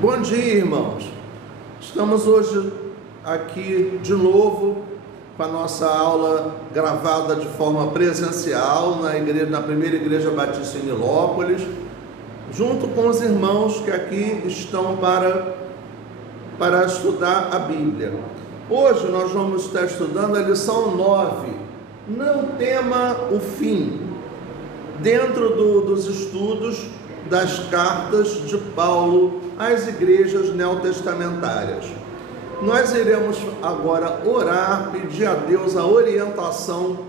Bom dia, irmãos. Estamos hoje aqui de novo com a nossa aula gravada de forma presencial na primeira igreja batista em Nilópolis, junto com os irmãos que aqui estão para estudar a Bíblia. Hoje nós vamos estar estudando a lição 9, não tema o fim, dentro dos estudos das cartas de Paulo às igrejas neotestamentárias. Nós iremos agora orar, pedir a Deus a orientação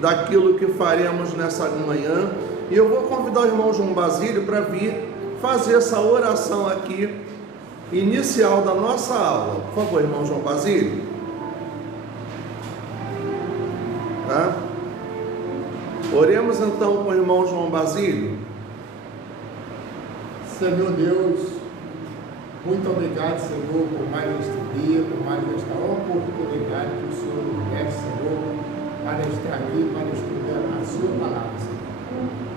daquilo que faremos nessa manhã, e eu vou convidar o irmão João Basílio para vir fazer essa oração aqui, inicial da nossa aula. Por favor, irmão João Basílio. Tá? Oremos então com o irmão João Basílio. Senhor Deus, muito obrigado, Senhor, por mais este dia, por mais esta oportunidade que o Senhor nos dá, Senhor, para estar aqui, para estudar a sua palavra, Senhor.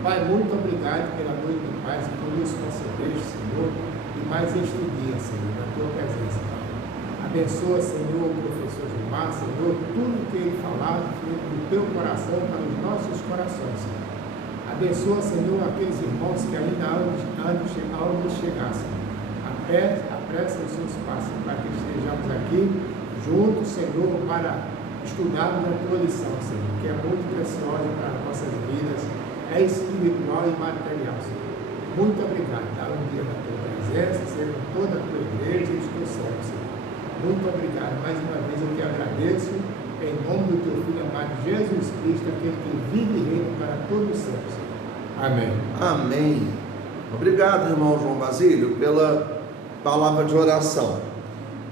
Pai, muito obrigado pela noite de paz que tu nos concedeste, Senhor, e mais este dia, Senhor, na tua presença, Pai. Abençoa, Senhor, o professor Gilmar, Senhor, tudo que ele falar do teu coração para os nossos corações, Senhor. Abençoa, Senhor, aqueles irmãos que ainda hão de chegar, Senhor. Apressa os seus passos para que estejamos aqui juntos, Senhor, para estudarmos a tua lição, Senhor, que é muito preciosa para as nossas vidas, é espiritual e material, Senhor. Muito obrigado. Dá um dia na tua presença, Senhor, com toda a tua igreja e os teus servos, Senhor. Muito obrigado. Mais uma vez eu te agradeço, em nome do teu Filho amado Jesus Cristo, aquele que vive e reina para todos os sempre, Senhor. Amém. Amém. Obrigado, irmão João Basílio, pela palavra de oração.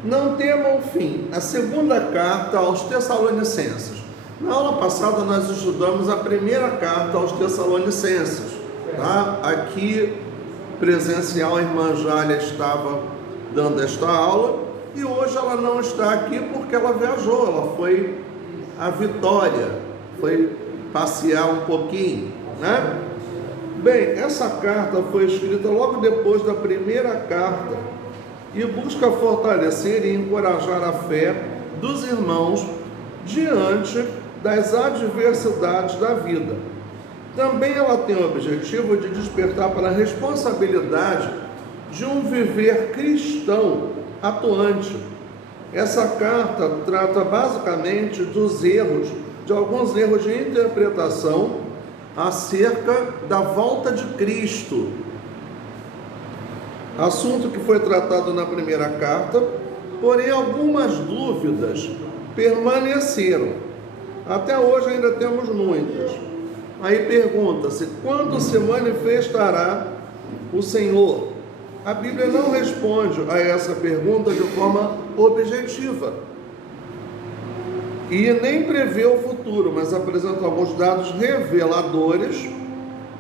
Não temam o fim. A segunda carta aos Tessalonicenses. Na aula passada nós estudamos a primeira carta aos Tessalonicenses. Tá? Aqui, presencial, a irmã Jália estava dando esta aula e hoje ela não está aqui porque ela viajou. Ela foi a Vitória, foi passear um pouquinho, né? Bem, essa carta foi escrita logo depois da primeira carta e busca fortalecer e encorajar a fé dos irmãos diante das adversidades da vida. Também ela tem o objetivo de despertar para a responsabilidade de um viver cristão atuante. Essa carta trata basicamente de alguns erros de interpretação acerca da volta de Cristo, assunto que foi tratado na primeira carta, porém algumas dúvidas permaneceram. Até hoje ainda temos muitas. Aí pergunta-se: quando se manifestará o Senhor? A Bíblia não responde a essa pergunta de forma objetiva e nem prevê o futuro, mas apresenta alguns dados reveladores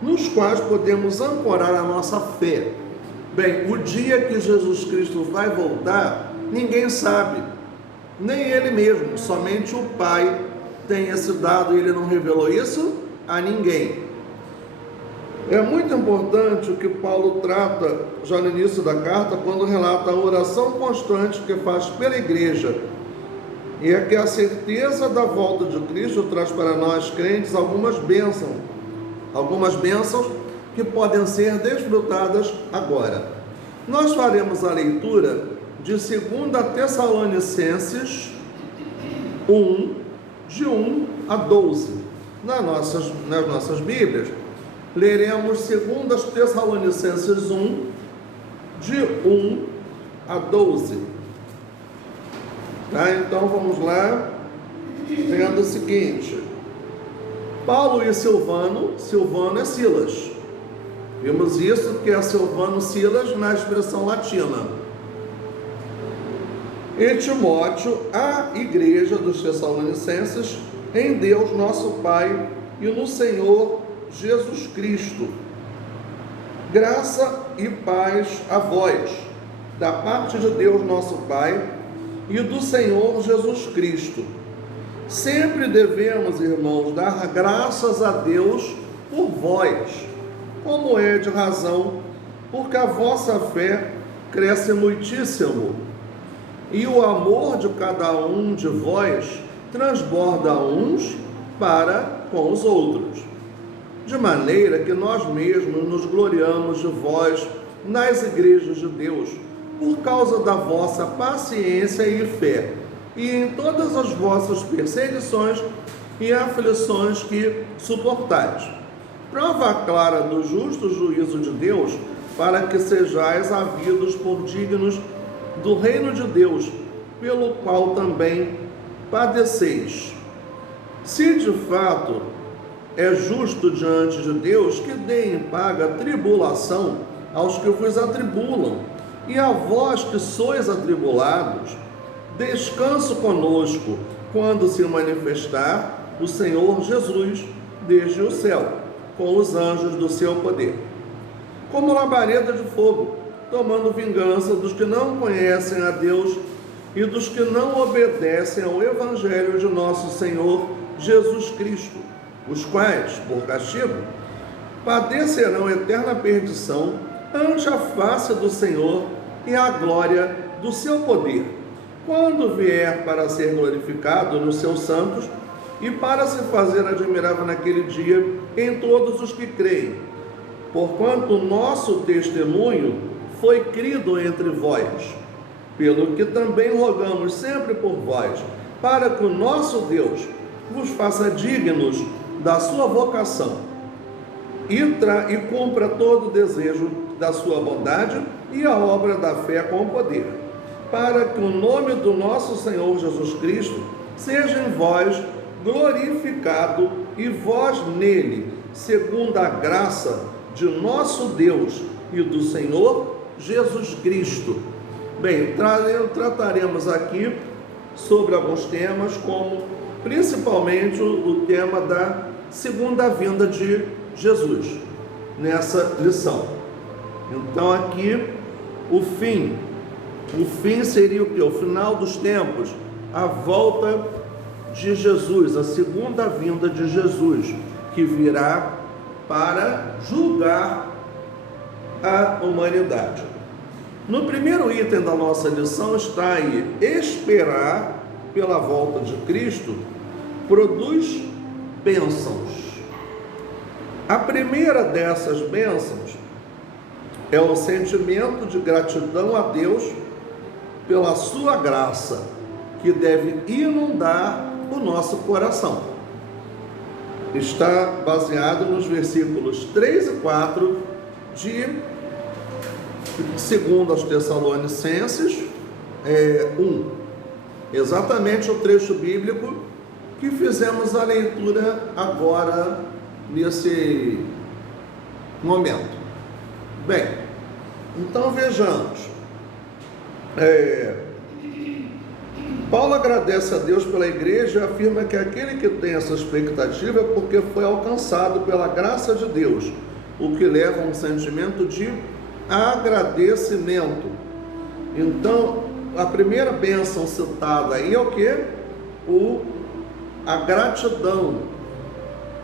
nos quais podemos ancorar a nossa fé. Bem, o dia que Jesus Cristo vai voltar, ninguém sabe, nem Ele mesmo, somente o Pai tem esse dado e Ele não revelou isso a ninguém. É muito importante o que Paulo trata já no início da carta, quando relata a oração constante que faz pela igreja, e é que a certeza da volta de Cristo traz para nós crentes algumas bênçãos que podem ser desfrutadas agora. Nós faremos a leitura de 2 Tessalonicenses 1, de 1 a 12. Nas nossas Bíblias, leremos 2 Tessalonicenses 1, de 1 a 12. Tá? Então vamos lá, vendo o seguinte: Paulo e Silvano é Silas. Vimos isso, que é Silvano Silas na expressão latina. E Timóteo, a igreja dos Tessalonicenses, em Deus nosso Pai e no Senhor Jesus Cristo. Graça e paz a vós, da parte de Deus nosso Pai e do Senhor Jesus Cristo. Sempre devemos, irmãos, dar graças a Deus por vós, como é de razão, porque a vossa fé cresce muitíssimo, e o amor de cada um de vós transborda uns para com os outros, de maneira que nós mesmos nos gloriamos de vós nas igrejas de Deus, por causa da vossa paciência e fé, e em todas as vossas perseguições e aflições que suportais. Prova clara do justo juízo de Deus, para que sejais havidos por dignos do reino de Deus, pelo qual também padeceis. Se de fato é justo diante de Deus que dê em paga tribulação aos que vos atribulam, e a vós que sois atribulados, descanso conosco, quando se manifestar o Senhor Jesus desde o céu, com os anjos do seu poder, como labareda de fogo, tomando vingança dos que não conhecem a Deus e dos que não obedecem ao Evangelho de nosso Senhor Jesus Cristo, os quais, por castigo, padecerão eterna perdição ante a face do Senhor e a glória do seu poder, quando vier para ser glorificado nos seus santos e para se fazer admirável naquele dia em todos os que creem, porquanto o nosso testemunho foi crido entre vós, pelo que também rogamos sempre por vós, para que o nosso Deus vos faça dignos da sua vocação e cumpra todo o desejo da sua bondade e a obra da fé com poder, para que o nome do nosso Senhor Jesus Cristo seja em vós glorificado e vós nele, segundo a graça de nosso Deus e do Senhor Jesus Cristo. Bem, trataremos aqui sobre alguns temas, como principalmente o tema da segunda vinda de Jesus, nessa lição. Então aqui, o fim seria o quê? O final dos tempos, a volta de Jesus, a segunda vinda de Jesus, que virá para julgar a humanidade. No primeiro item da nossa lição está aí: esperar pela volta de Cristo produz bênçãos. A primeira dessas bênçãos é o sentimento de gratidão a Deus pela sua graça, que deve inundar o nosso coração. Está baseado nos versículos 3 e 4 de 2 aos Tessalonicenses 1. Exatamente o trecho bíblico que fizemos a leitura agora, nesse momento. Bem, então vejamos. Paulo agradece a Deus pela igreja e afirma que aquele que tem essa expectativa é porque foi alcançado pela graça de Deus, o que leva a um sentimento de agradecimento. Então, a primeira bênção citada aí é o quê? A gratidão,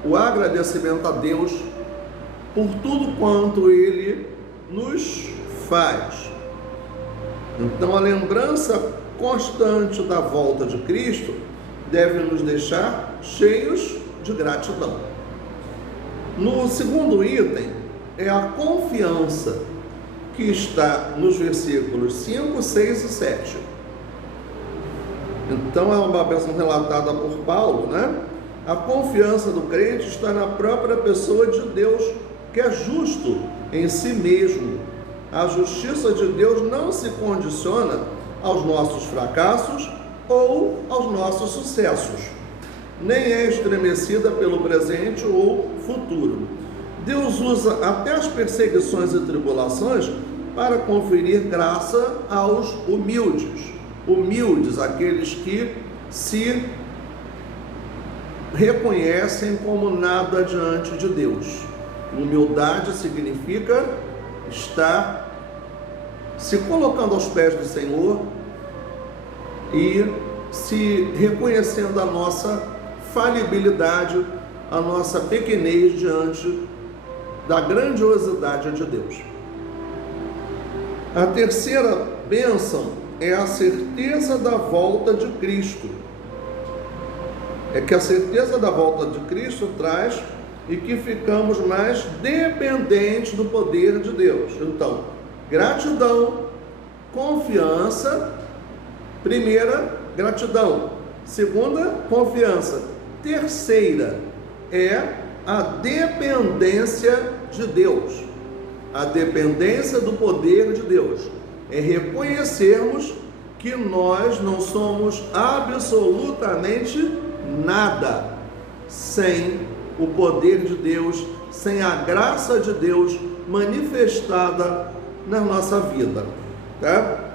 o agradecimento a Deus por tudo quanto Ele nos faz. Então, a lembrança constante da volta de Cristo deve nos deixar cheios de gratidão. No segundo item é a confiança, que está nos versículos 5, 6 e 7. Então é uma bênção relatada por Paulo, né? A confiança do crente está na própria pessoa de Deus, que é justo em si mesmo. A justiça de Deus não se condiciona aos nossos fracassos ou aos nossos sucessos, nem é estremecida pelo presente ou futuro. Deus usa até as perseguições e tribulações para conferir graça aos humildes, aqueles que se reconhecem como nada diante de Deus. Humildade significa estar se colocando aos pés do Senhor e se reconhecendo a nossa falibilidade, a nossa pequenez diante da grandiosidade de Deus. A terceira bênção é a certeza da volta de Cristo. É que a certeza da volta de Cristo traz e que ficamos mais dependentes do poder de Deus. Então, gratidão, confiança. Primeira, gratidão. Segunda, confiança. Terceira é a dependência de Deus. A dependência do poder de Deus. É reconhecermos que nós não somos absolutamente nada sem o poder de Deus, sem a graça de Deus manifestada na nossa vida, tá?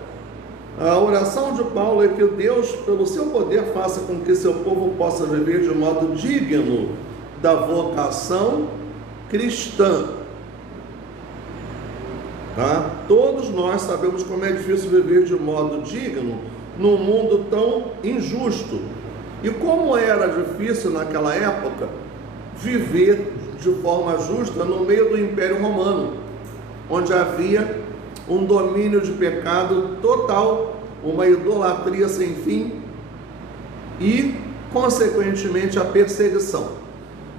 A oração de Paulo é que Deus, pelo seu poder, faça com que seu povo possa viver de modo digno da vocação cristã. Tá? Todos nós sabemos como é difícil viver de modo digno num mundo tão injusto. E como era difícil naquela época viver de forma justa no meio do Império Romano, onde havia um domínio de pecado total, uma idolatria sem fim e, consequentemente, a perseguição.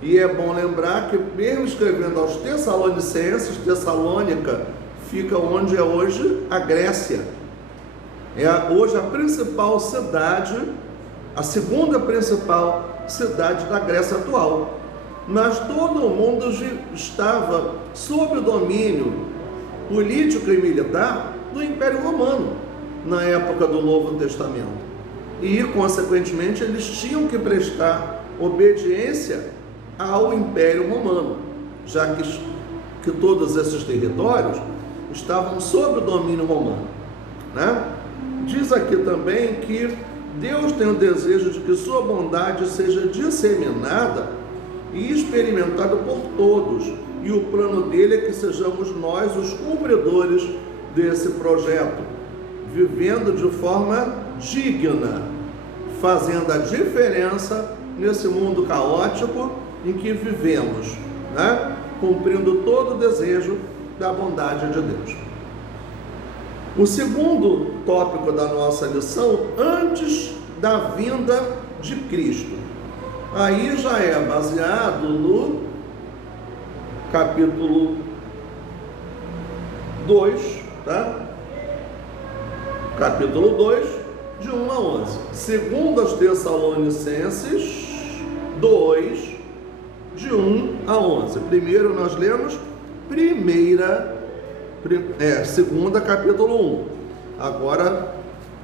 E é bom lembrar que, mesmo escrevendo aos Tessalonicenses, Tessalônica fica onde é hoje a Grécia. É hoje a principal cidade, a segunda principal cidade da Grécia atual. Mas todo o mundo estava sob o domínio político e militar do Império Romano na época do Novo Testamento. E, consequentemente, eles tinham que prestar obediência ao Império Romano, já que todos esses territórios estavam sob o domínio romano, né? Diz aqui também que Deus tem o desejo de que sua bondade seja disseminada e experimentada por todos, e o plano dele é que sejamos nós os cumpridores desse projeto, vivendo de forma digna, fazendo a diferença nesse mundo caótico em que vivemos, né? Cumprindo todo o desejo da bondade de Deus. O segundo tópico da nossa lição, antes da vinda de Cristo. Aí já é baseado no capítulo 2, tá? Capítulo 2, de 1 a 11. Segundo aos Tessalonicenses 2, de 1 a 11. Primeiro nós lemos segunda, capítulo 1. Agora,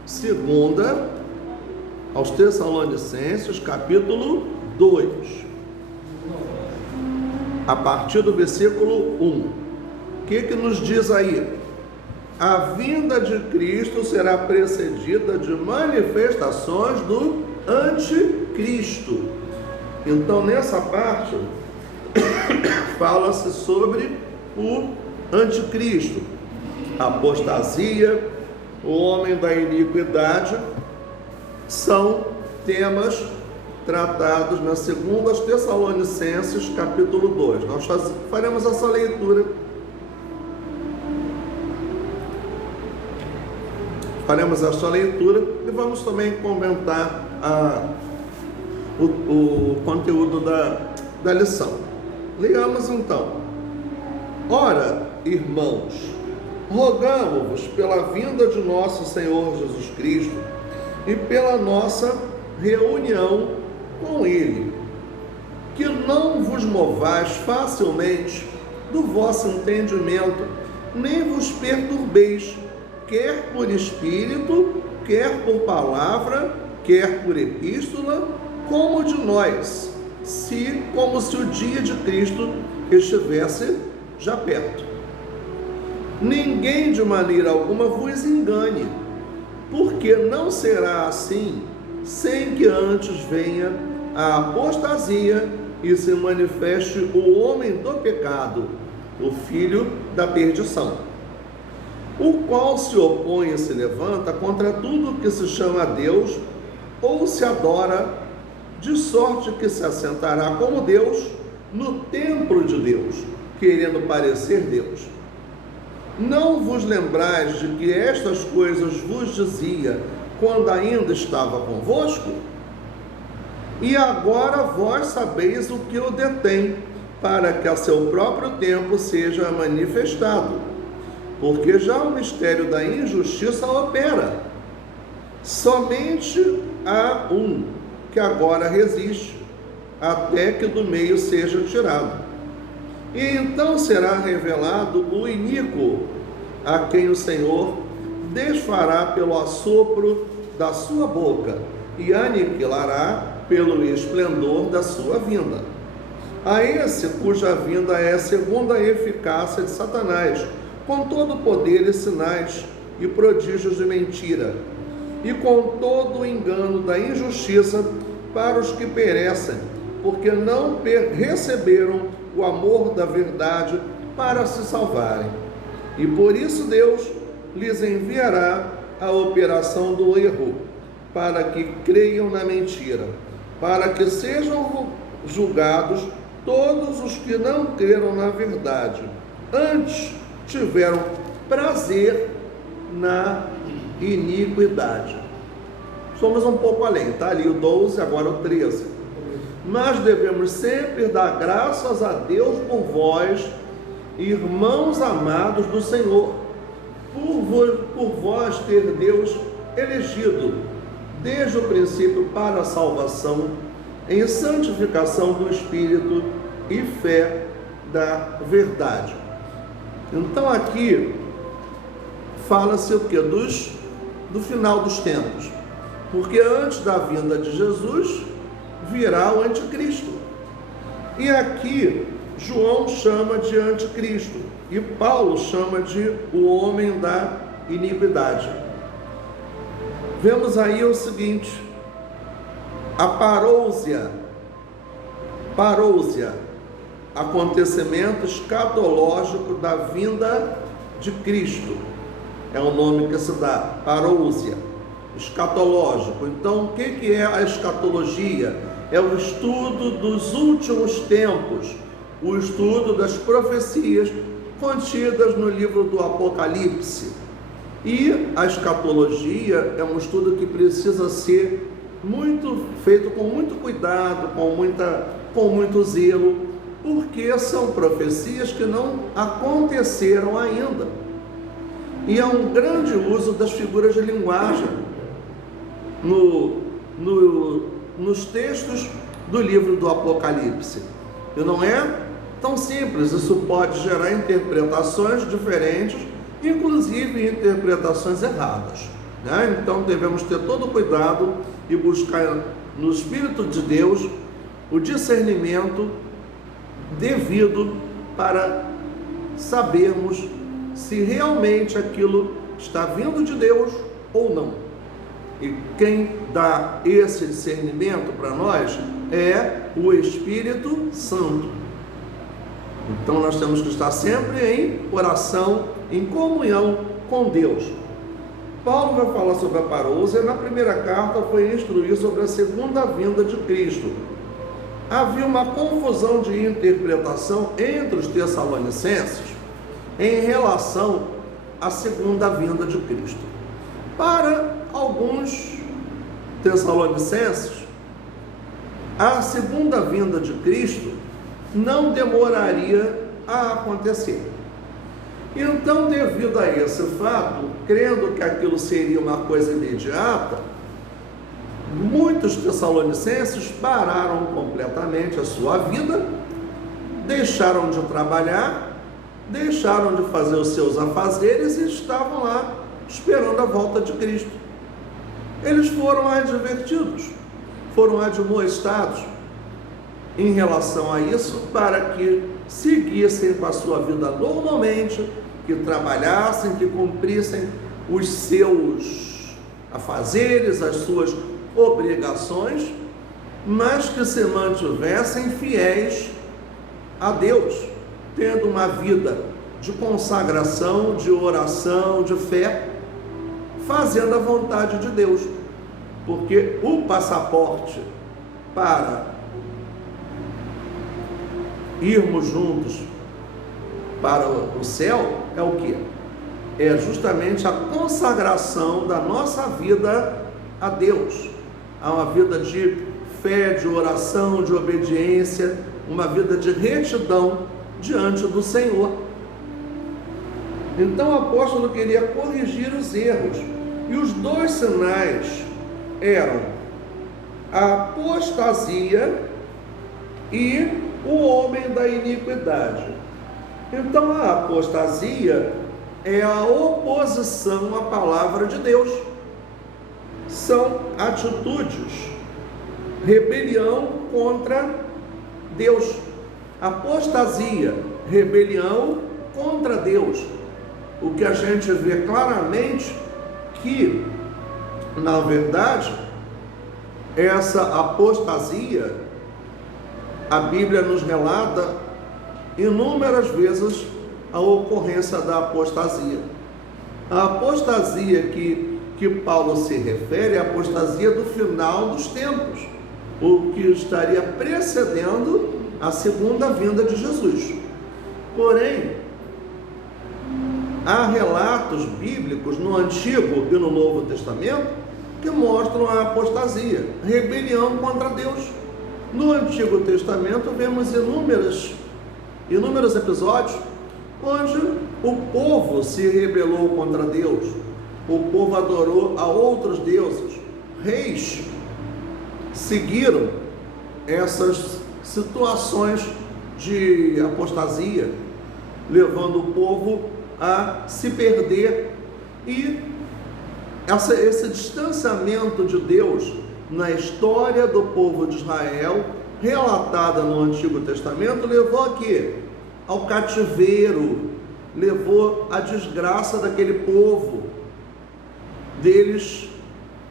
segunda aos Tessalonicenses, capítulo 2. A partir do versículo 1. O que nos diz aí? A vinda de Cristo será precedida de manifestações do anticristo. Então, nessa parte, fala-se sobre o anticristo, a apostasia, o homem da iniquidade, são temas tratados na segunda aos Tessalonicenses, capítulo 2. Nós faremos essa leitura. Faremos essa leitura e vamos também comentar o conteúdo da lição. Leamos então. Ora, irmãos, rogamo-vos pela vinda de nosso Senhor Jesus Cristo e pela nossa reunião com Ele, que não vos movais facilmente do vosso entendimento, nem vos perturbeis, quer por espírito, quer por palavra, quer por epístola, como de nós, como se o dia de Cristo estivesse já perto. Ninguém de maneira alguma vos engane, porque não será assim sem que antes venha a apostasia e se manifeste o homem do pecado, o filho da perdição, o qual se opõe e se levanta contra tudo que se chama Deus ou se adora, de sorte que se assentará como Deus no templo de Deus, querendo parecer Deus. Não vos lembrais de que estas coisas vos dizia quando ainda estava convosco? E agora vós sabeis o que o detém, para que a seu próprio tempo seja manifestado. Porque já o mistério da injustiça opera. Somente há um que agora resiste, até que do meio seja tirado. E então será revelado o iníquo, a quem o Senhor desfará pelo assopro da sua boca e aniquilará pelo esplendor da sua vinda. A esse cuja vinda é segundo a eficácia de Satanás, com todo o poder e sinais e prodígios de mentira, e com todo o engano da injustiça para os que perecem, porque não receberam o amor da verdade para se salvarem. E por isso Deus lhes enviará a operação do erro, para que creiam na mentira, para que sejam julgados todos os que não creram na verdade, antes tiveram prazer na iniquidade. Somos um pouco além, está ali o 12, agora o 13. Mas devemos sempre dar graças a Deus por vós, irmãos amados do Senhor, por vós ter Deus elegido desde o princípio para a salvação, em santificação do Espírito e fé da verdade. Então aqui fala-se o que? Do final dos tempos, porque antes da vinda de Jesus virá o anticristo. E aqui João chama de anticristo e Paulo chama de o homem da iniquidade. Vemos aí o seguinte: a parousia, acontecimento escatológico da vinda de Cristo, é o nome que se dá, parousia, escatológico. Então, o que é a escatologia? É o estudo dos últimos tempos, o estudo das profecias contidas no livro do Apocalipse. E a escatologia é um estudo que precisa ser feito com muito cuidado, com muito zelo, porque são profecias que não aconteceram ainda. E há um grande uso das figuras de linguagem nos textos do livro do Apocalipse. E não é tão simples, isso pode gerar interpretações diferentes, inclusive interpretações erradas, né? Então devemos ter todo o cuidado e buscar no Espírito de Deus o discernimento devido para sabermos se realmente aquilo está vindo de Deus ou não. E quem dá esse discernimento para nós é o Espírito Santo. Então nós temos que estar sempre em oração, em comunhão com Deus. Paulo vai falar sobre a parousia, na primeira carta foi instruir sobre a segunda vinda de Cristo. Havia uma confusão de interpretação entre os tessalonicenses em relação à segunda vinda de Cristo. Para alguns tessalonicenses, a segunda vinda de Cristo não demoraria a acontecer. Então, devido a esse fato, crendo que aquilo seria uma coisa imediata, muitos tessalonicenses pararam completamente a sua vida, deixaram de trabalhar, deixaram de fazer os seus afazeres e estavam lá esperando a volta de Cristo. Eles foram advertidos, foram admoestados em relação a isso, para que seguissem com a sua vida normalmente, que trabalhassem, que cumprissem os seus afazeres, as suas obrigações, mas que se mantivessem fiéis a Deus, tendo uma vida de consagração, de oração, de fé, fazendo a vontade de Deus, porque o passaporte para irmos juntos para o céu é o quê? é justamente a consagração da nossa vida a Deus, a uma vida de fé, de oração, de obediência, uma vida de retidão diante do Senhor. Então o apóstolo queria corrigir os erros, e os dois sinais eram a apostasia e o homem da iniquidade. Então a apostasia é a oposição à palavra de Deus. São atitudes, rebelião contra Deus. Apostasia, rebelião contra Deus. O que a gente vê claramente que, na verdade, essa apostasia, a Bíblia nos relata inúmeras vezes a ocorrência da apostasia. A apostasia que Paulo se refere é a apostasia do final dos tempos, o que estaria precedendo a segunda vinda de Jesus. Porém, há relatos bíblicos no Antigo e no Novo Testamento que mostram a apostasia, rebelião contra Deus. No Antigo Testamento vemos inúmeros episódios onde o povo se rebelou contra Deus, o povo adorou a outros deuses, reis seguiram essas situações de apostasia, levando o povo a se perder, e esse distanciamento de Deus na história do povo de Israel, relatada no Antigo Testamento, levou a quê? Ao cativeiro, levou à desgraça daquele povo, deles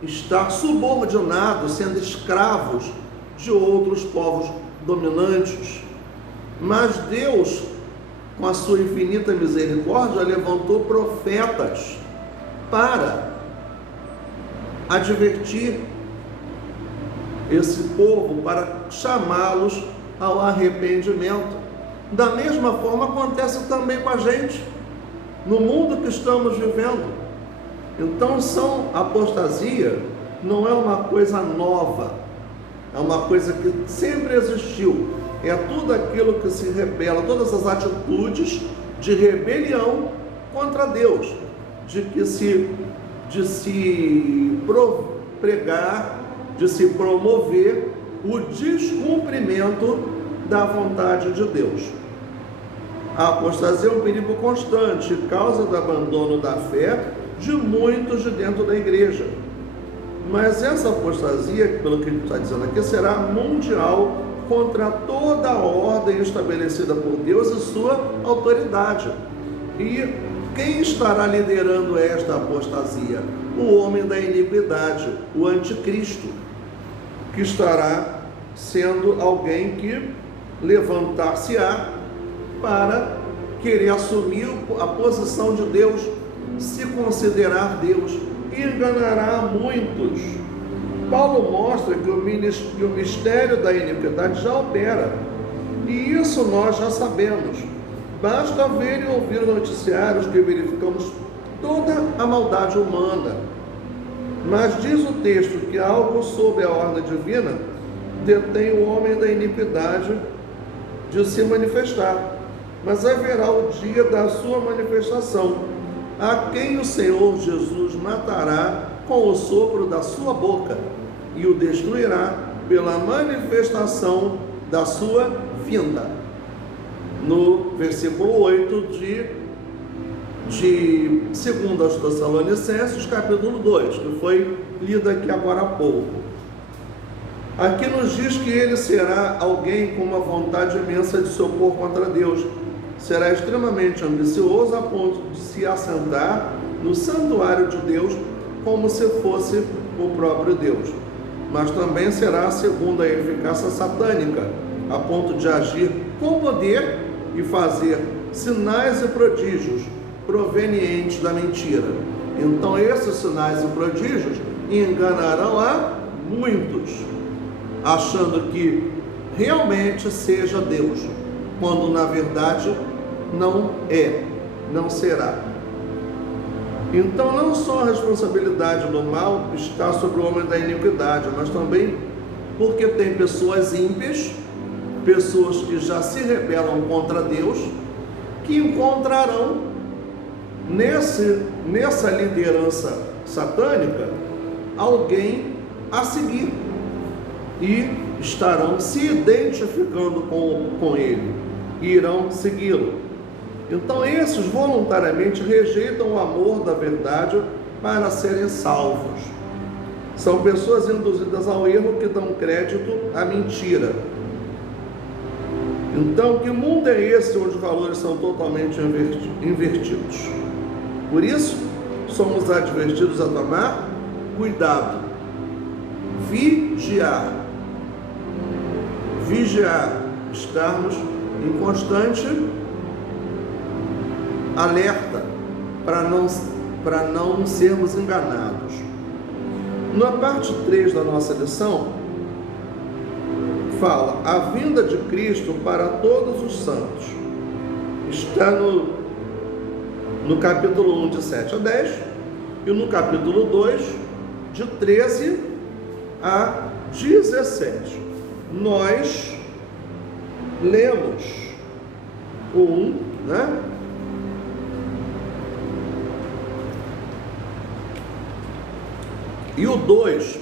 estar subordinados, sendo escravos de outros povos dominantes. Mas Deus, com a sua infinita misericórdia, levantou profetas para advertir esse povo, para chamá-los ao arrependimento. Da mesma forma acontece também com a gente, no mundo que estamos vivendo. Então, apostasia não é uma coisa nova, é uma coisa que sempre existiu. É tudo aquilo que se rebela, todas as atitudes de rebelião contra Deus, de se pregar, de se promover o descumprimento da vontade de Deus. A apostasia é um perigo constante, causa do abandono da fé de muitos de dentro da igreja. Mas essa apostasia, pelo que ele está dizendo aqui, será mundial, contra toda a ordem estabelecida por Deus e sua autoridade. E quem estará liderando esta apostasia? O homem da iniquidade, o anticristo, que estará sendo alguém que levantar-se-á para querer assumir a posição de Deus, se considerar Deus, e enganará muitos. Paulo mostra que o mistério da iniquidade já opera, e isso nós já sabemos. Basta ver e ouvir noticiários que verificamos toda a maldade humana. Mas diz o texto que algo sob a ordem divina detém o homem da iniquidade de se manifestar, mas haverá o dia da sua manifestação, a quem o Senhor Jesus matará com o sopro da sua boca e o destruirá pela manifestação da sua vinda. No versículo 8 de 2 aos Tessalonicenses, capítulo 2, que foi lido aqui agora há pouco. Aqui nos diz que ele será alguém com uma vontade imensa de se opor contra Deus. Será extremamente ambicioso a ponto de se assentar no santuário de Deus como se fosse o próprio Deus. Mas também será segundo a eficácia satânica, a ponto de agir com poder e fazer sinais e prodígios provenientes da mentira. Então esses sinais e prodígios enganarão a muitos, achando que realmente seja Deus, quando na verdade não é, não será. Então, não só a responsabilidade do mal está sobre o homem da iniquidade, mas também porque tem pessoas ímpias, pessoas que já se rebelam contra Deus, que encontrarão nessa liderança satânica alguém a seguir e estarão se identificando com ele e irão segui-lo. Então esses voluntariamente rejeitam o amor da verdade para serem salvos. São pessoas induzidas ao erro que dão crédito à mentira. Então, que mundo é esse onde os valores são totalmente invertidos? Por isso, somos advertidos a tomar cuidado, vigiar, estarmos em constante alerta para não sermos enganados. Na parte 3 da nossa lição, fala a vinda de Cristo para todos os santos. Está no capítulo 1, de 7 a 10, e no capítulo 2, de 13 a 17. Nós lemos o 1, né? E o 2,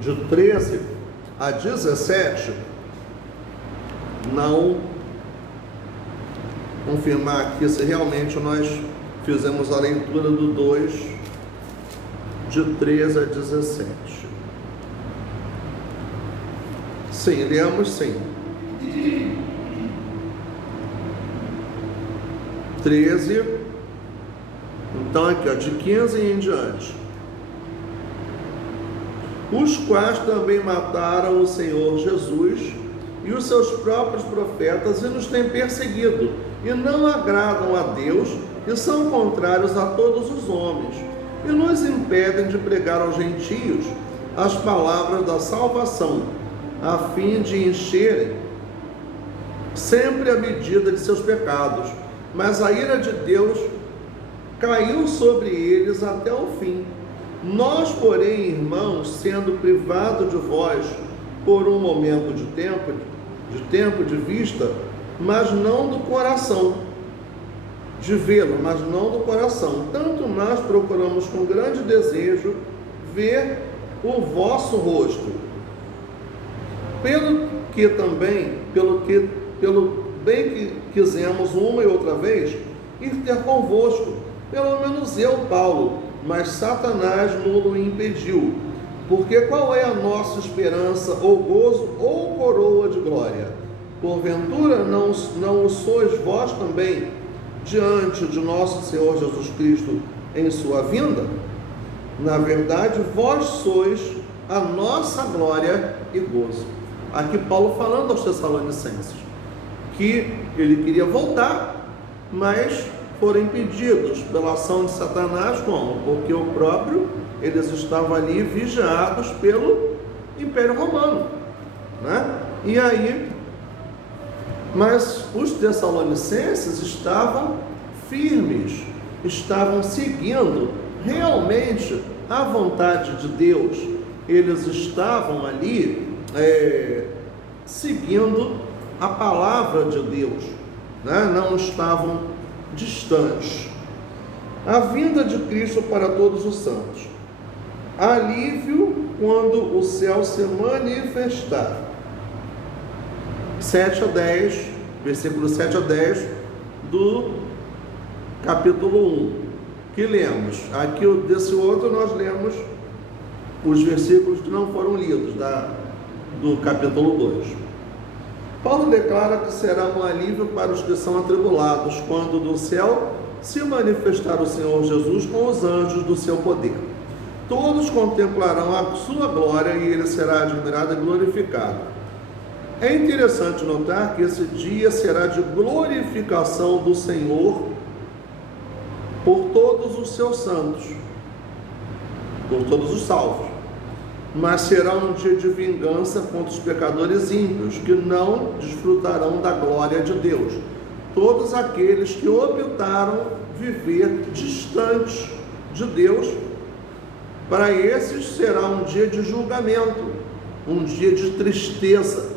de 13 a 17, não confirmar aqui se realmente nós fizemos a leitura do 2, de 13 a 17. Sim, lemos sim. 13, então aqui, ó, de 15 em diante. Os quais também mataram o Senhor Jesus e os seus próprios profetas e nos têm perseguido, e não agradam a Deus e são contrários a todos os homens, e nos impedem de pregar aos gentios as palavras da salvação, a fim de encherem sempre a medida de seus pecados. Mas a ira de Deus caiu sobre eles até o fim. Nós, porém, irmãos, sendo privados de vós por um momento de tempo de vista, mas não do coração, de vê-lo, mas não do coração, tanto nós procuramos com grande desejo ver o vosso rosto, pelo bem que quisemos uma e outra vez ir ter convosco, pelo menos eu, Paulo, mas Satanás nos impediu. Porque qual é a nossa esperança, ou gozo, ou coroa de glória? Porventura não o sois vós também diante de nosso Senhor Jesus Cristo em sua vinda? Na verdade, vós sois a nossa glória e gozo. Aqui Paulo falando aos Tessalonicenses que ele queria voltar, mas foram impedidos pela ação de Satanás. Como? Porque eles estavam ali vigiados pelo Império Romano, né? E aí, mas os Tessalonicenses estavam firmes, estavam seguindo realmente a vontade de Deus. Eles estavam ali seguindo a palavra de Deus, né? Não estavam distantes. A vinda de Cristo para todos os santos. Alívio quando o céu se manifestar. 7 a 10, versículo 7 a 10 do capítulo 1, que lemos. Aqui desse outro nós lemos os versículos que não foram lidos, do capítulo 2. Paulo declara que será um alívio para os que são atribulados, quando do céu se manifestar o Senhor Jesus com os anjos do seu poder. Todos contemplarão a sua glória e ele será admirado e glorificado. É interessante notar que esse dia será de glorificação do Senhor por todos os seus santos, por todos os salvos. Mas será um dia de vingança contra os pecadores ímpios, que não desfrutarão da glória de Deus. Todos aqueles que optaram viver distantes de Deus, para esses será um dia de julgamento, um dia de tristeza,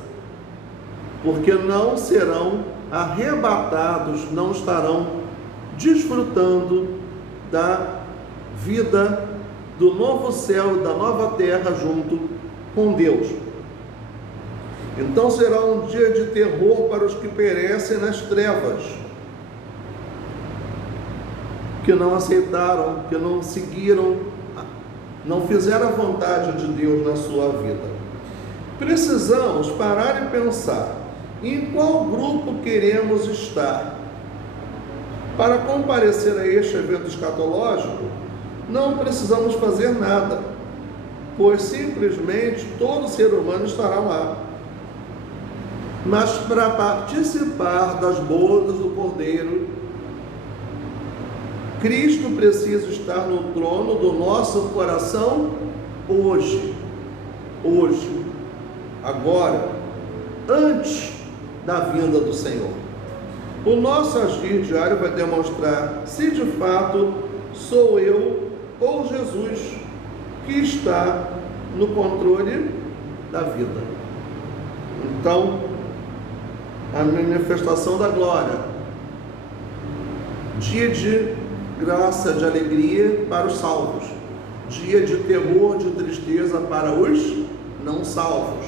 porque não serão arrebatados, não estarão desfrutando da vida do novo céu e da nova terra junto com Deus. Então será um dia de terror para os que perecem nas trevas, que não aceitaram, que não seguiram, não fizeram a vontade de Deus na sua vida. Precisamos parar e pensar em qual grupo queremos estar. Para comparecer a este evento escatológico, não precisamos fazer nada, pois simplesmente todo ser humano estará lá. Mas para participar das bodas do Cordeiro, Cristo precisa estar no trono do nosso coração hoje, agora, antes da vinda do Senhor. O nosso agir diário vai demonstrar se de fato sou eu ou Jesus que está no controle da vida. Então, a manifestação da glória, dia de graça, de alegria para os salvos, dia de terror, de tristeza para os não salvos.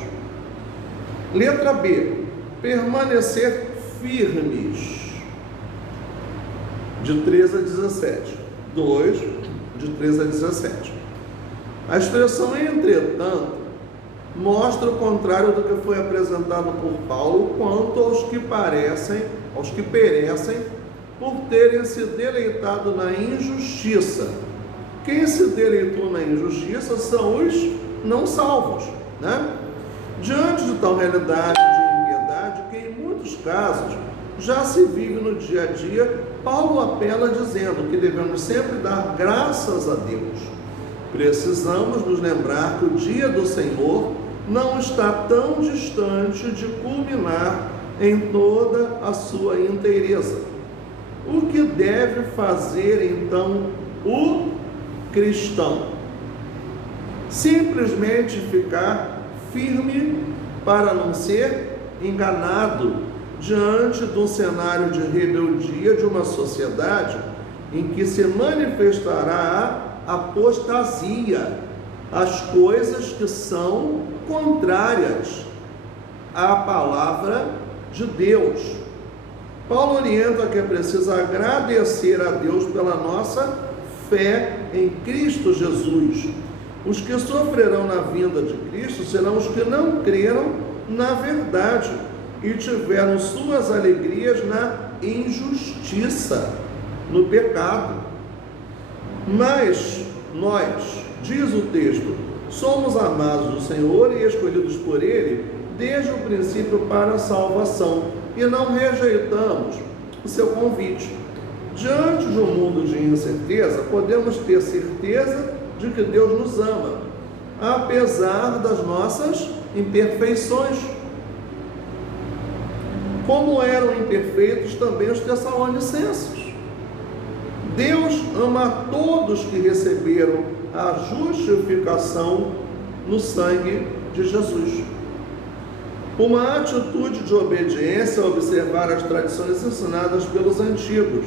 Letra B, permanecer firmes, de 13 a 17, 2, de 13 a 17. A expressão entretanto mostra o contrário do que foi apresentado por Paulo quanto aos que perecem por terem se deleitado na injustiça. Quem se deleitou na injustiça são os não salvos, né? Diante de tal realidade de impiedade, que em muitos casos já se vive no dia a dia, Paulo apela dizendo que devemos sempre dar graças a Deus. Precisamos nos lembrar que o dia do Senhor não está tão distante de culminar em toda a sua inteireza. O que deve fazer então o cristão? Simplesmente ficar firme para não ser enganado diante de um cenário de rebeldia de uma sociedade em que se manifestará a apostasia, as coisas que são contrárias à palavra de Deus. Paulo orienta que é preciso agradecer a Deus pela nossa fé em Cristo Jesus. Os que sofrerão na vinda de Cristo serão os que não creram na verdade e tiveram suas alegrias na injustiça, no pecado. Mas nós, diz o texto, somos amados do Senhor e escolhidos por Ele desde o princípio para a salvação e não rejeitamos o seu convite. Diante de um mundo de incerteza, podemos ter certeza de que Deus nos ama, apesar das nossas imperfeições. Como eram imperfeitos também os tessalonicenses. Deus ama a todos que receberam a justificação no sangue de Jesus. Uma atitude de obediência é observar as tradições ensinadas pelos antigos,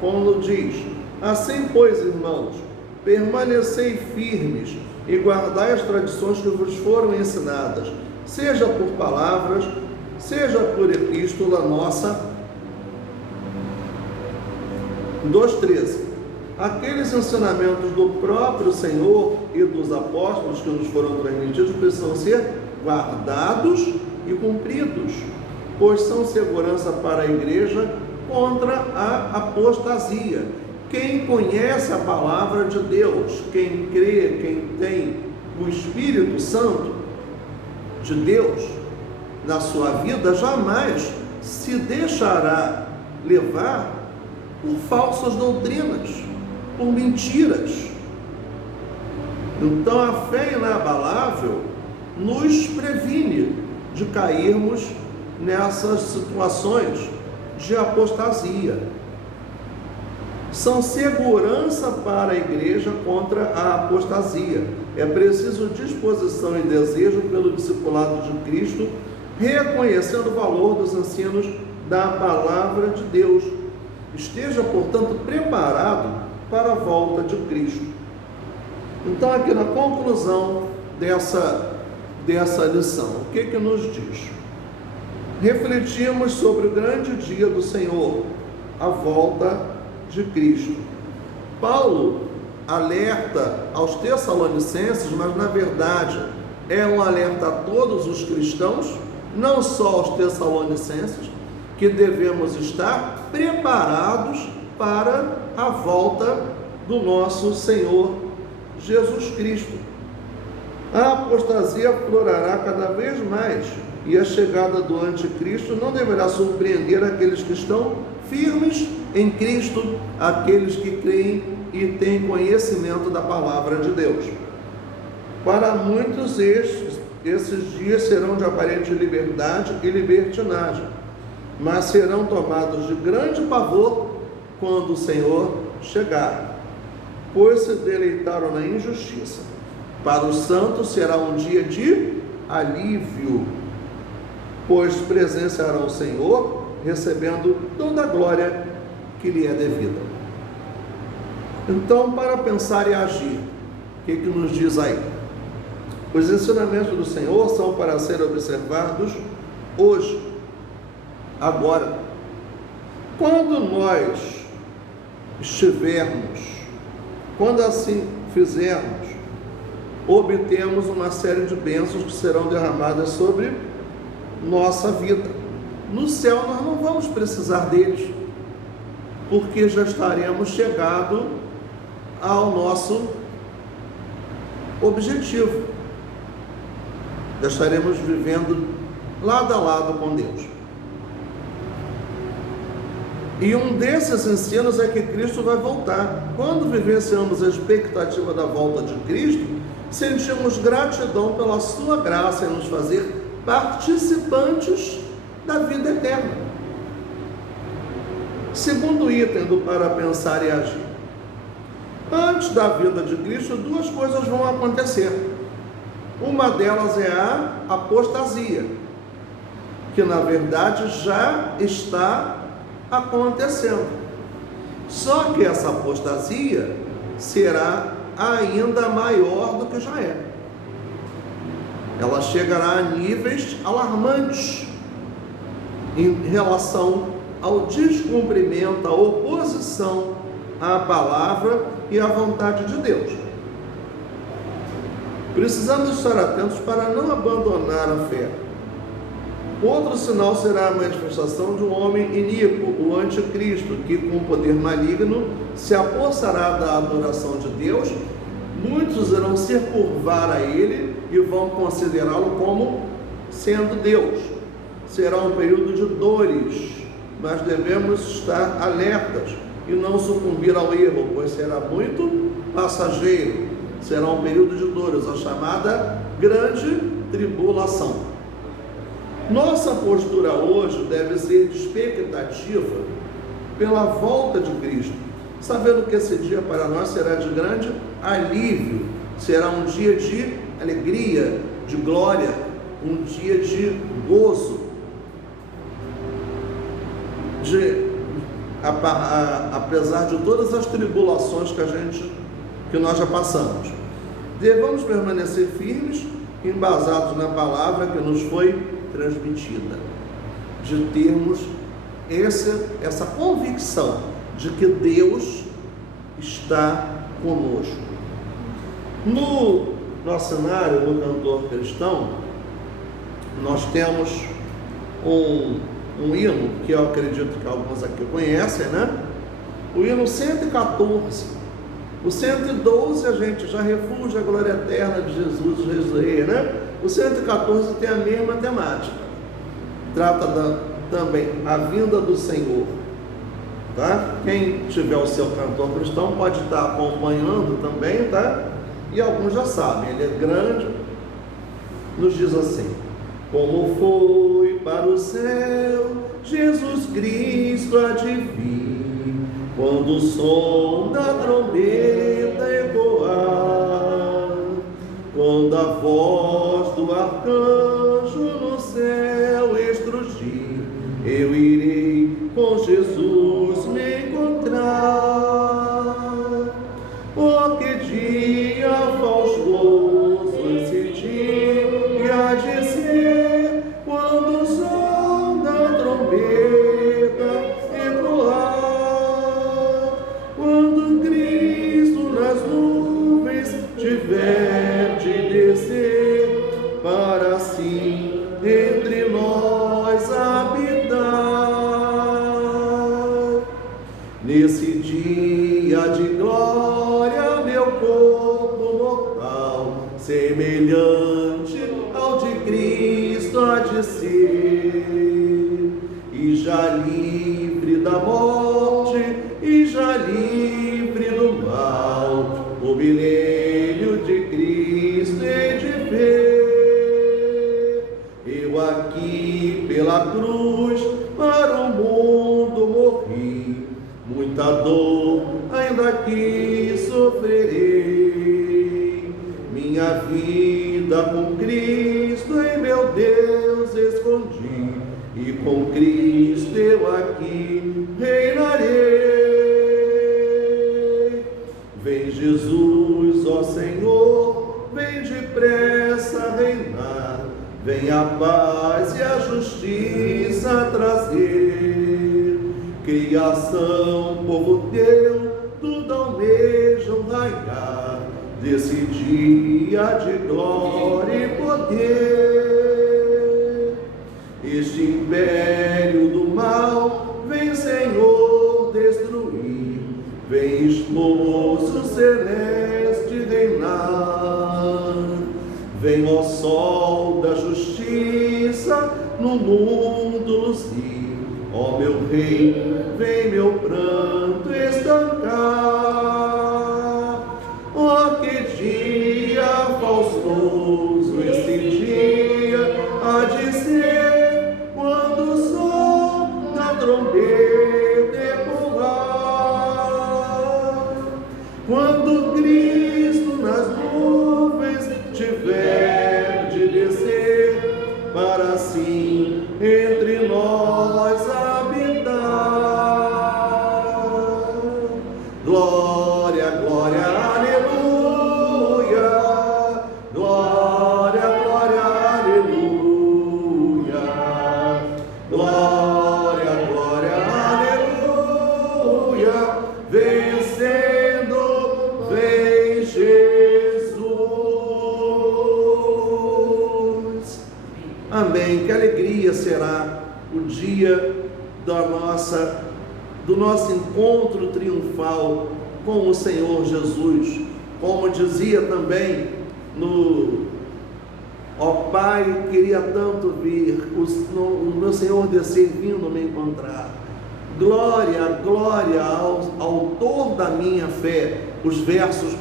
como diz: assim, pois, irmãos, permanecei firmes e guardai as tradições que vos foram ensinadas, seja por palavras, seja por epístola nossa. 2,13. Aqueles ensinamentos do próprio Senhor e dos apóstolos que nos foram transmitidos precisam ser guardados e cumpridos, pois são segurança para a igreja contra a apostasia. Quem conhece a palavra de Deus, quem crê, quem tem o Espírito Santo de Deus na sua vida, jamais se deixará levar por falsas doutrinas, por mentiras. Então a fé inabalável nos previne de cairmos nessas situações de apostasia. são segurança para a igreja contra a apostasia. É preciso disposição e desejo pelo discipulado de Cristo, reconhecendo o valor dos ensinos da palavra de Deus. Esteja, portanto, preparado para a volta de Cristo. Então, aqui na conclusão dessa lição, o que nos diz? Refletimos sobre o grande dia do Senhor, a volta de Cristo. Paulo alerta aos Tessalonicenses, mas na verdade é um alerta a todos os cristãos, não só aos Tessalonicenses, que devemos estar preparados para a volta do nosso Senhor Jesus Cristo. A apostasia florará cada vez mais e a chegada do anticristo não deverá surpreender aqueles que estão firmes em Cristo, aqueles que creem e têm conhecimento da palavra de Deus. Para muitos esses dias serão de aparente liberdade e libertinagem, mas serão tomados de grande pavor quando o Senhor chegar, pois se deleitaram na injustiça. Para os santos será um dia de alívio, pois presenciarão o Senhor, recebendo toda a glória que lhe é devida. Então, para pensar e agir, o que nos diz aí? Os ensinamentos do Senhor são para serem observados hoje, agora. Quando nós estivermos, quando assim fizermos, obtemos uma série de bênçãos que serão derramadas sobre nossa vida. No céu nós não vamos precisar deles, porque já estaremos chegando ao nosso objetivo. Já estaremos vivendo lado a lado com Deus. E um desses ensinos é que Cristo vai voltar. Quando vivenciamos a expectativa da volta de Cristo, sentimos gratidão pela sua graça em nos fazer participantes da vida eterna. Segundo item do para pensar e agir. Antes da vinda de Cristo, duas coisas vão acontecer. Uma delas é a apostasia, que na verdade já está acontecendo. Só que essa apostasia será ainda maior do que já é. Ela chegará a níveis alarmantes em relação ao descumprimento, à oposição à palavra e à vontade de Deus. Precisamos estar atentos para não abandonar a fé. Outro sinal será a manifestação de um homem iníquo, o anticristo, que com poder maligno se apossará da adoração de Deus. Muitos irão se curvar a ele e vão considerá-lo como sendo Deus. Será um período de dores, mas devemos estar alertas e não sucumbir ao erro, pois será muito passageiro. Será um período de dores, a chamada grande tribulação. Nossa postura hoje deve ser de expectativa pela volta de Cristo, sabendo que esse dia para nós será de grande alívio, será um dia de alegria, de glória, um dia de gozo, apesar de todas as tribulações que nós já passamos. Devemos permanecer firmes, embasados na palavra que nos foi transmitida, de termos essa convicção de que Deus está conosco. No nosso cenário, no cantor cristão, nós temos um hino que eu acredito que alguns aqui conhecem, né? O hino 114. O 112 a gente já refúgio a glória eterna de Jesus, o Reis do Rei, né? O 114 tem a mesma temática. Trata também a vinda do Senhor. Tá? Quem tiver o seu cantor cristão pode estar acompanhando também, tá? E alguns já sabem, ele é grande. Nos diz assim: como foi para o céu, Jesus Cristo há de vir, quando o som da trombeta ecoar, quando a voz do arcanjo no céu estrugir, eu irei com Jesus me encontrar. Oh, que dia faustoso esse dia de ser, quando o som da trombeta ecoar, quando Cristo nas nuvens tiver de descer, para assim entre nós habitar. Nesse dia de glória, meu corpo mortal, semelhante ao de Cristo há de ser, e já livre da morte, e já livre do mal, o milênio de Cristo hei de ver. Eu aqui pela cruz para o mundo morri, muita dor ainda aqui sofrerei. Minha vida com Cristo em meu Deus escondi, e com Cristo eu aqui reinarei. Vem Jesus, ó Senhor, vem depressa reinar, vem a paz e a justiça trazer. Criação, povo teu, tudo almejam raiar desse dia de glória e poder. Este império do mal vem, Senhor, destruir, vem esposo celeste reinar. Vem, ó sol da justiça, no mundo luzir, ó meu rei, vem meu pranto estancar. Oh, que dia faustoso esse dia há de ser, quando o som da trombeta ecoar, quando Cristo nas nuvens tiver de descer, para assim entre nós habitar. Glória, glória, aleluia. Glória, glória, aleluia. Glória, glória, aleluia. Vencendo, vem Jesus. Amém. Que alegria será o dia do nosso encontro triunfal com o Senhor Jesus. Como dizia também ó Pai, queria tanto vir, o meu Senhor descer vindo me encontrar. Glória, glória ao autor da minha fé. Os versos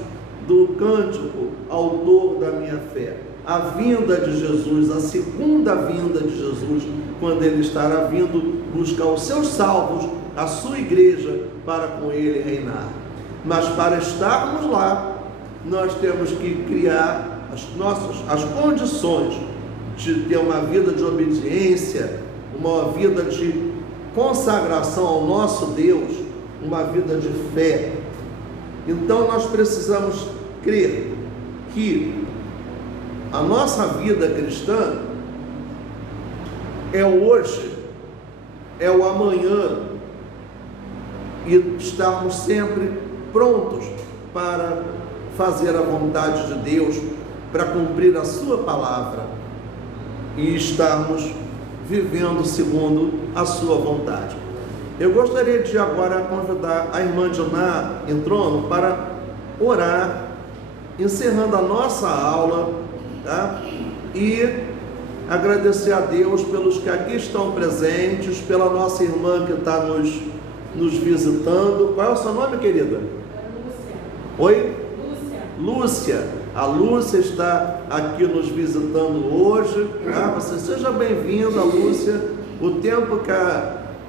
do cântico, autor da minha fé. A vinda de Jesus, a segunda vinda de Jesus, quando Ele estará vindo buscar os seus salvos, a sua igreja, para com Ele reinar. Mas para estarmos lá, nós temos que criar as condições de ter uma vida de obediência, uma vida de consagração ao nosso Deus, uma vida de fé. Então nós precisamos crer que a nossa vida cristã é o hoje, é o amanhã, e estarmos sempre prontos para fazer a vontade de Deus, para cumprir a sua palavra e estarmos vivendo segundo a sua vontade. Eu gostaria de agora convidar a irmã Diná em trono para orar, encerrando a nossa aula, tá? E agradecer a Deus pelos que aqui estão presentes, pela nossa irmã que está nos visitando. Qual é o seu nome, querida? Lúcia. Oi? Lúcia. Lúcia. A Lúcia está aqui nos visitando hoje, tá? Você seja bem-vinda, Lúcia. O tempo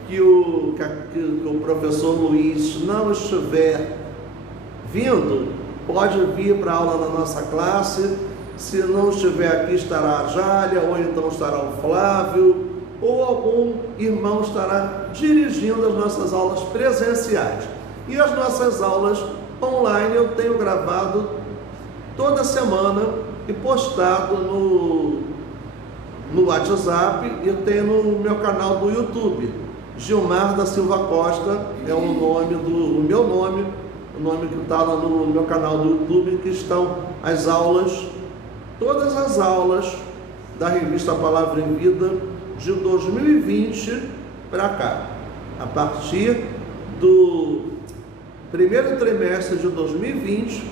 que o professor Luiz não estiver vindo, pode vir para a aula na nossa classe. Se não estiver aqui, estará a Jália, ou então estará o Flávio, ou algum irmão estará dirigindo as nossas aulas presenciais. E as nossas aulas online eu tenho gravado toda semana e postado no WhatsApp, e eu tenho no meu canal do YouTube. Gilmar da Silva Costa é o nome que está lá no meu canal do YouTube, que estão as aulas, todas as aulas da revista Palavra em Vida de 2020 para cá. A partir do primeiro trimestre de 2020,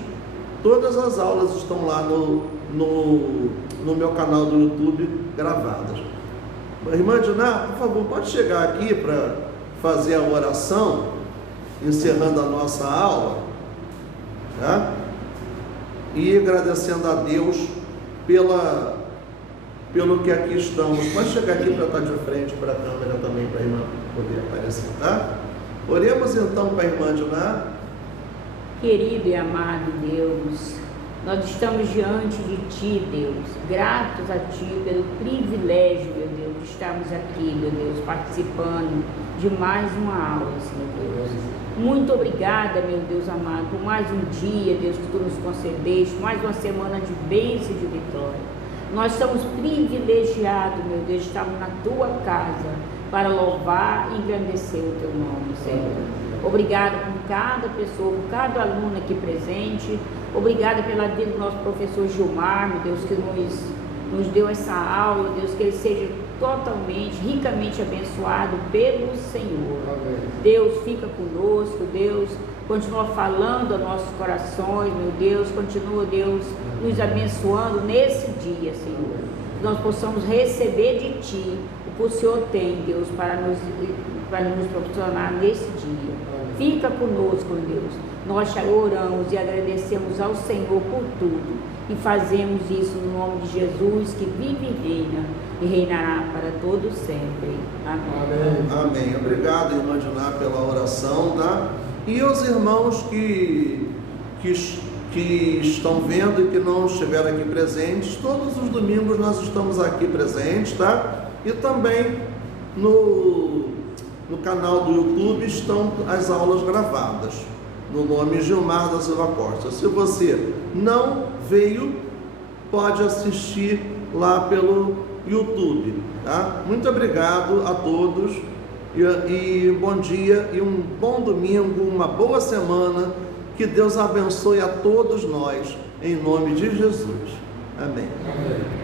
todas as aulas estão lá no meu canal do YouTube gravadas. Irmã Diná, por favor, pode chegar aqui para fazer a oração, encerrando a nossa aula, tá? E agradecendo a Deus pelo que aqui estamos. Pode chegar aqui para estar de frente para a câmera também, para a irmã poder aparecer, tá? Oremos então para a irmã Diná. Querido e amado Deus, nós estamos diante de Ti, Deus, gratos a Ti pelo privilégio, meu Deus, de estarmos aqui, meu Deus, participando de mais uma aula, Senhor Deus. Muito obrigada, meu Deus amado, por mais um dia, Deus, que Tu nos concedeste, mais uma semana de bênção e de vitória. Nós estamos privilegiados, meu Deus, de estarmos na Tua casa para louvar e engrandecer o Teu nome, Senhor. Obrigada por cada pessoa, por cada aluno aqui presente. Obrigada pela vida do nosso professor Gilmar, meu Deus, que nos deu essa aula, Deus, que ele seja totalmente, ricamente abençoado pelo Senhor. Amém. Deus, fica conosco, Deus, continua falando aos nossos corações, meu Deus, continua, Deus, nos abençoando nesse dia, Senhor. Que nós possamos receber de Ti o que o Senhor tem, Deus, para nos proporcionar nesse dia. Fica conosco, meu Deus. Nós oramos e agradecemos ao Senhor por tudo e fazemos isso no nome de Jesus, que vive e reina e reinará para todos sempre. Amém. Amém. Obrigado, irmã Diná, pela oração, tá? E os irmãos que estão vendo e que não estiveram aqui presentes, todos os domingos nós estamos aqui presentes, tá? E também no canal do YouTube estão as aulas gravadas, no nome Gilmar da Silva Costa. Se você não veio, pode assistir lá pelo YouTube, tá? Muito obrigado a todos, e bom dia e um bom domingo, uma boa semana, que Deus abençoe a todos nós, em nome de Jesus. Amém. Amém.